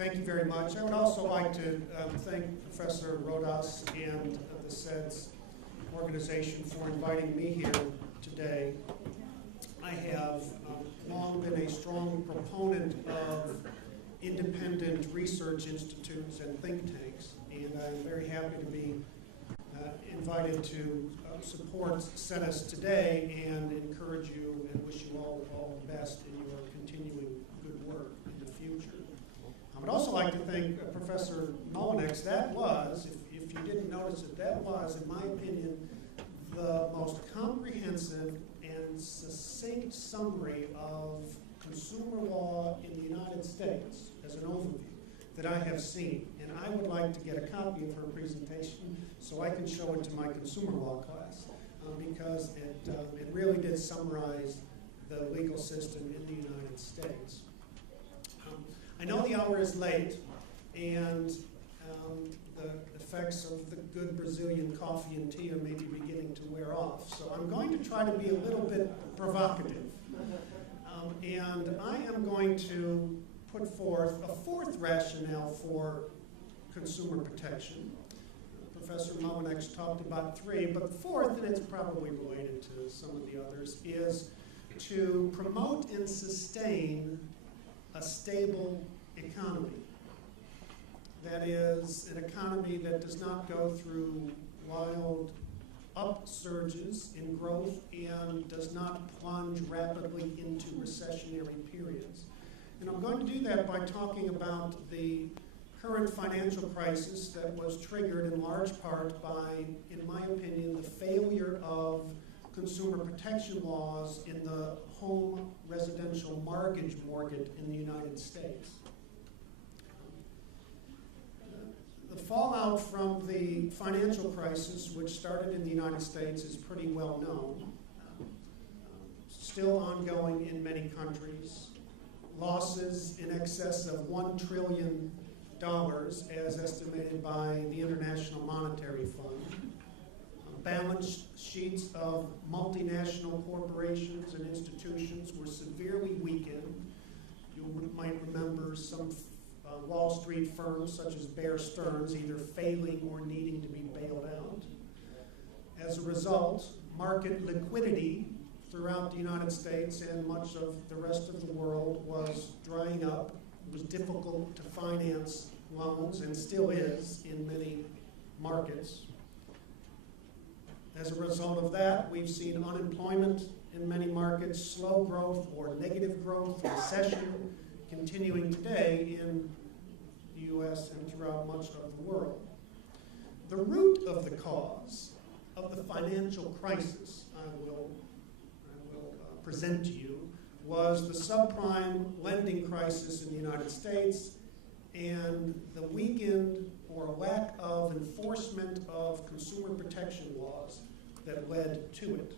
Thank you very much. I would also like to thank Professor Rodas and the CEDES organization for inviting me here today. I have long been a strong proponent of independent research institutes and think tanks, and I'm very happy to be invited to support CEDES today and encourage you and wish you all the best in your continuing good work in the future. I would also like to thank Professor Mullinex. That was, if you didn't notice it, that was, in my opinion, the most comprehensive and succinct summary of consumer law in the United States as an overview that I have seen. And I would like to get a copy of her presentation so I can show it to my consumer law class because it really did summarize the legal system in the United States. I know the hour is late, and the effects of the good Brazilian coffee and tea are maybe beginning to wear off. So I'm going to try to be a little bit provocative. And I am going to put forth a fourth rationale for consumer protection. Professor Mullinex talked about three, but the fourth, and it's probably related to some of the others, is to promote and sustain a stable economy. That is, an economy that does not go through wild upsurges in growth and does not plunge rapidly into recessionary periods. And I'm going to do that by talking about the current financial crisis that was triggered in large part by, in my opinion, the failure of consumer protection laws in the home residential mortgage market in the United States. The fallout from the financial crisis, which started in the United States, is pretty well known. Still ongoing in many countries. Losses in excess of $1 trillion as estimated by the International Monetary Fund. Balance sheets of multinational corporations and institutions were severely weakened. You might remember some Wall Street firms such as Bear Stearns either failing or needing to be bailed out. As a result, market liquidity throughout the United States and much of the rest of the world was drying up. It was difficult to finance loans and still is in many markets. As a result of that, we've seen unemployment in many markets, slow growth or negative growth, recession continuing today in the U.S. and throughout much of the world. The root of the cause of the financial crisis, I will present to you, was the subprime lending crisis in the United States and the weakened or lack of enforcement of consumer protection laws that led to it.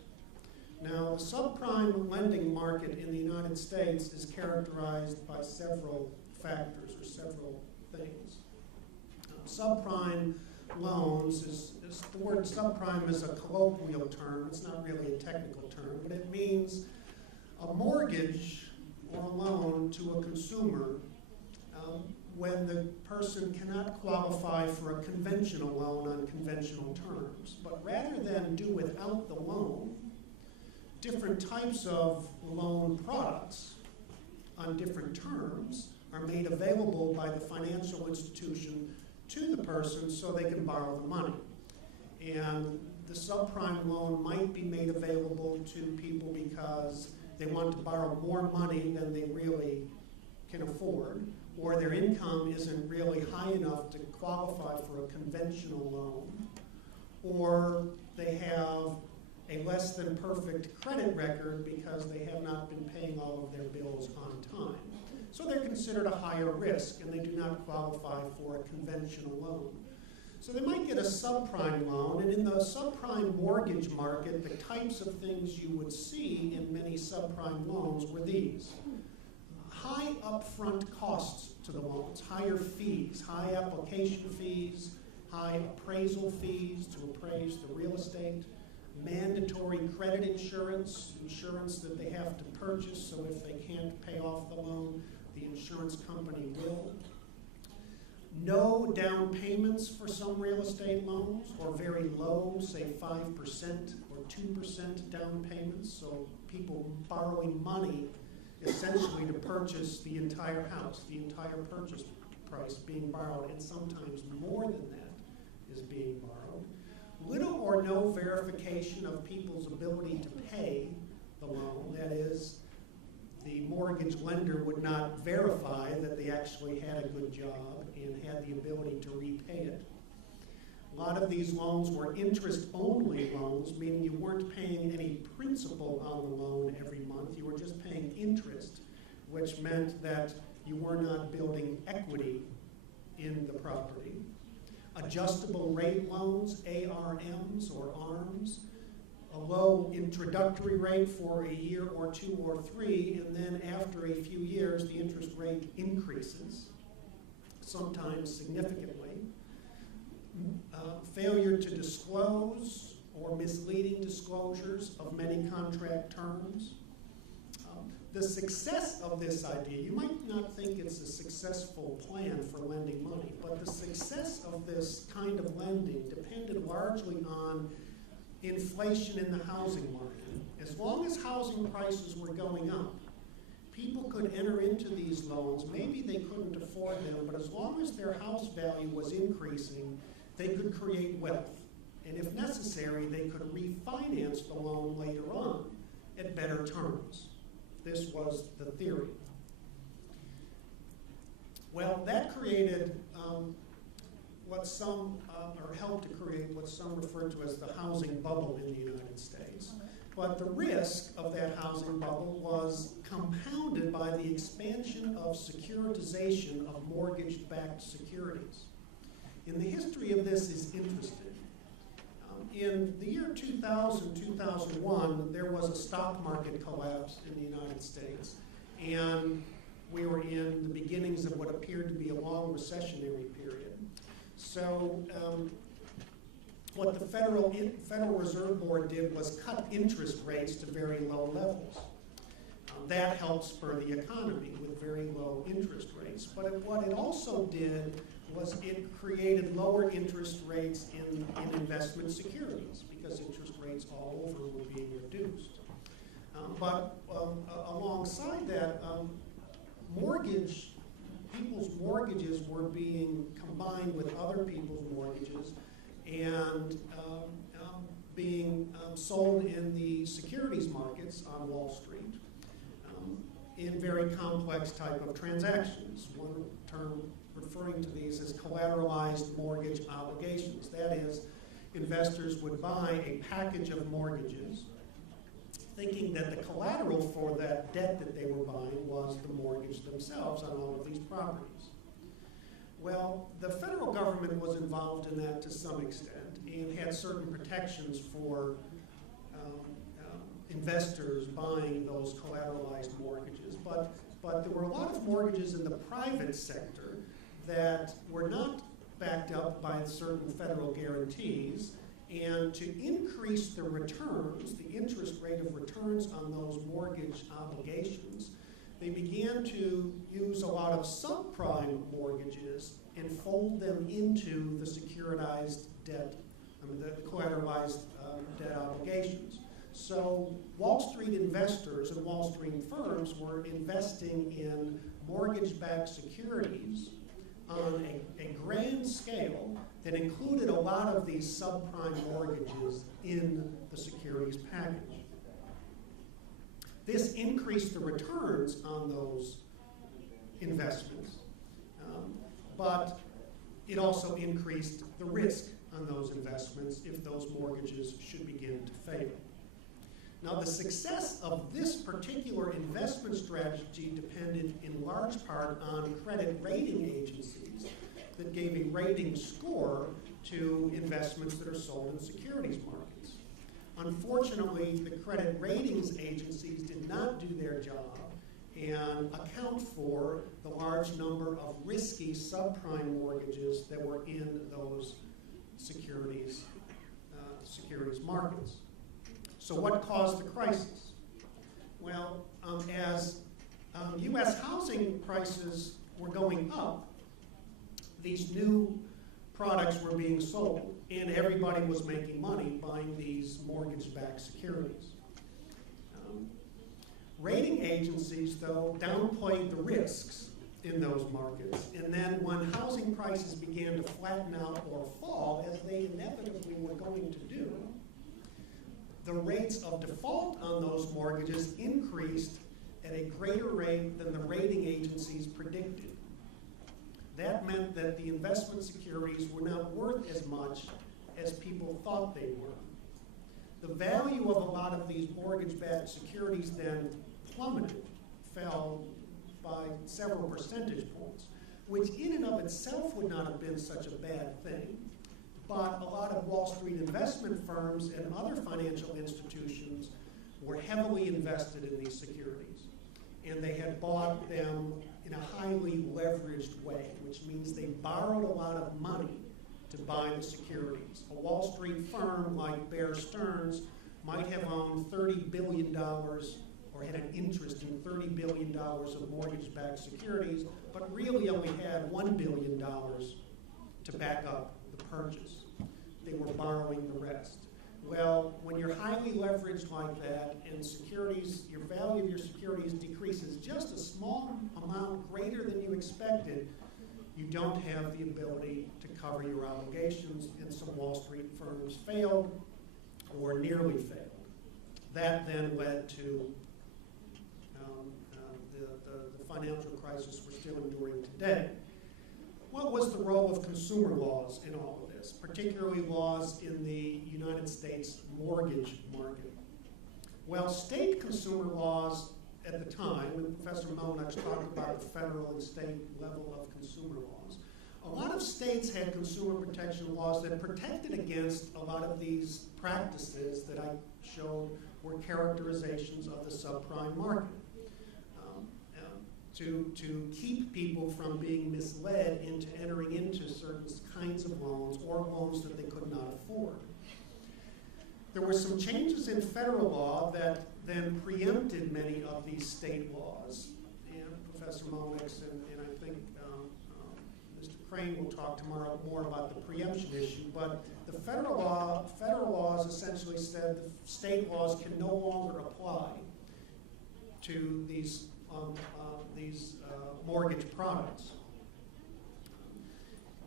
Now, the subprime lending market in the United States is characterized by several factors or several things. Subprime loans the word subprime is a colloquial term. It's not really a technical term, but it means a mortgage or a loan to a consumer when the person cannot qualify for a conventional loan on conventional terms. But rather than do without the loan, different types of loan products on different terms are made available by the financial institution to the person so they can borrow the money. And the subprime loan might be made available to people because they want to borrow more money than they really can afford, or their income isn't really high enough to qualify for a conventional loan, or they have a less than perfect credit record because they have not been paying all of their bills on time. So they're considered a higher risk and they do not qualify for a conventional loan. So they might get a subprime loan, and in the subprime mortgage market, the types of things you would see in many subprime loans were these. High upfront costs to the loans, higher fees, high application fees, high appraisal fees to appraise the real estate, mandatory credit insurance that they have to purchase, so if they can't pay off the loan, the insurance company will. no down payments for some real estate loans, or very low, say 5% or 2% down payments, so people borrowing money essentially to purchase the entire house, the entire purchase price being borrowed, and sometimes more than that is being borrowed. Little or no verification of people's ability to pay the loan, that is, the mortgage lender would not verify that they actually had a good job and had the ability to repay it. A lot of these loans were interest-only loans, meaning you weren't paying any principal on the loan every month. You were just paying interest, which meant that you were not building equity in the property. Adjustable rate loans, ARMs or ARMs, a low introductory rate for a year or two or three, and then after a few years, the interest rate increases, sometimes significantly. Failure to disclose or misleading disclosures of many contract terms. The success of this idea, you might not think it's a successful plan for lending money, but the success of this kind of lending depended largely on inflation in the housing market. As long as housing prices were going up, people could enter into these loans. Maybe they couldn't afford them, but as long as their house value was increasing, they could create wealth. And if necessary, they could refinance the loan later on at better terms. This was the theory. Well, that created what some, or helped to create what some refer to as the housing bubble in the United States. But the risk of that housing bubble was compounded by the expansion of securitization of mortgage-backed securities. And the history of this is interesting. In the year 2000, 2001, there was a stock market collapse in the United States, and we were in the beginnings of what appeared to be a long recessionary period. So what the Federal Reserve Board did was cut interest rates to very low levels. That helped spur the economy with very low interest rates. But what it also did was it created lower interest rates in investment securities because interest rates all over were being reduced. But alongside that, people's mortgages were being combined with other people's mortgages and being sold in the securities markets on Wall Street in very complex type of transactions. One term referring to these as collateralized mortgage obligations. That is, investors would buy a package of mortgages thinking that the collateral for that debt that they were buying was the mortgage themselves on all of these properties. Well, the federal government was involved in that to some extent and had certain protections for investors buying those collateralized mortgages. But there were a lot of mortgages in the private sector that were not backed up by certain federal guarantees, and to increase the returns, the interest rate of returns on those mortgage obligations, they began to use a lot of subprime mortgages and fold them into the securitized debt, the collateralized debt obligations. So Wall Street investors and Wall Street firms were investing in mortgage-backed securities on a grand scale that included a lot of these subprime mortgages in the securities package. This increased the returns on those investments, but it also increased the risk on those investments if those mortgages should begin to fail. Now, the success of this particular investment strategy depended in large part on credit rating agencies that gave a rating score to investments that are sold in securities markets. Unfortunately, the credit ratings agencies did not do their job and account for the large number of risky subprime mortgages that were in those securities markets. So what caused the crisis? Well, as U.S. housing prices were going up, these new products were being sold, and everybody was making money buying these mortgage-backed securities. Rating agencies, though, downplayed the risks in those markets, and then when housing prices began to flatten out or fall, as they inevitably were going to do, the rates of default on those mortgages increased at a greater rate than the rating agencies predicted. That meant that the investment securities were not worth as much as people thought they were. The value of a lot of these mortgage-backed securities then plummeted, fell by several percentage points, which in and of itself would not have been such a bad thing. But a lot of Wall Street investment firms and other financial institutions were heavily invested in these securities. And they had bought them in a highly leveraged way, which means they borrowed a lot of money to buy the securities. A Wall Street firm like Bear Stearns might have owned $30 billion or had an interest in $30 billion of mortgage-backed securities, but really only had $1 billion to back up the purchase. They were borrowing the rest. Well, when you're highly leveraged like that and securities, your value of your securities decreases just a small amount greater than you expected, you don't have the ability to cover your obligations, and some Wall Street firms failed or nearly failed. That then led to the financial crisis we're still enduring today. What was the role of consumer laws in all of this, particularly laws in the United States mortgage market? Well, state consumer laws at the time, and Professor Monex talked about the federal and state level of consumer laws, a lot of states had consumer protection laws that protected against a lot of these practices that I showed were characterizations of the subprime market. To keep people from being misled into entering into certain kinds of loans or loans that they could not afford. There were some changes in federal law that then preempted many of these state laws. And Professor Monex and I think Mr. Crane will talk tomorrow more about the preemption issue, but the federal laws essentially said the state laws can no longer apply to these mortgage products.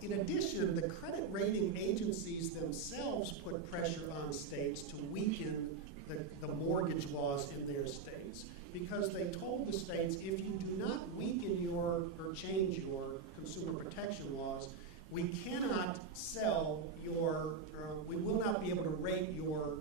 In addition, the credit rating agencies themselves put pressure on states to weaken the mortgage laws in their states, because they told the states, if you do not weaken or change your consumer protection laws, we cannot sell we will not be able to rate your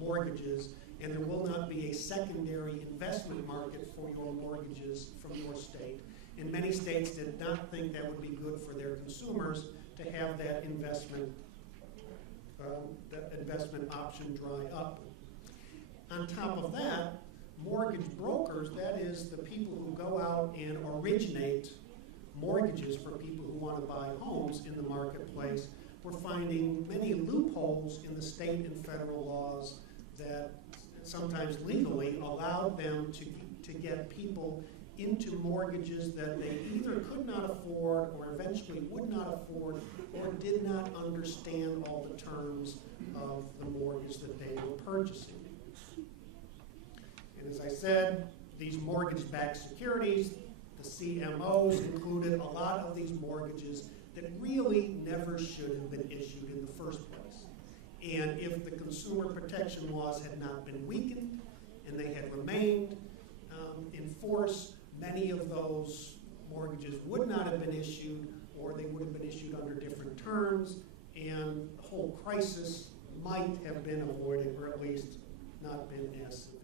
mortgages, and there will not be a secondary investment market for your mortgages from your state. And many states did not think that would be good for their consumers to have that investment option dry up. On top of that, mortgage brokers, that is the people who go out and originate mortgages for people who want to buy homes in the marketplace, were finding many loopholes in the state and federal laws that sometimes legally allowed them to get people into mortgages that they either could not afford or eventually would not afford or did not understand all the terms of the mortgage that they were purchasing. And as I said, these mortgage-backed securities, the CMOs, included a lot of these mortgages that really never should have been issued in the first place. And if the consumer protection laws had not been weakened and they had remained in force, many of those mortgages would not have been issued, or they would have been issued under different terms, and the whole crisis might have been avoided, or at least not been as severe.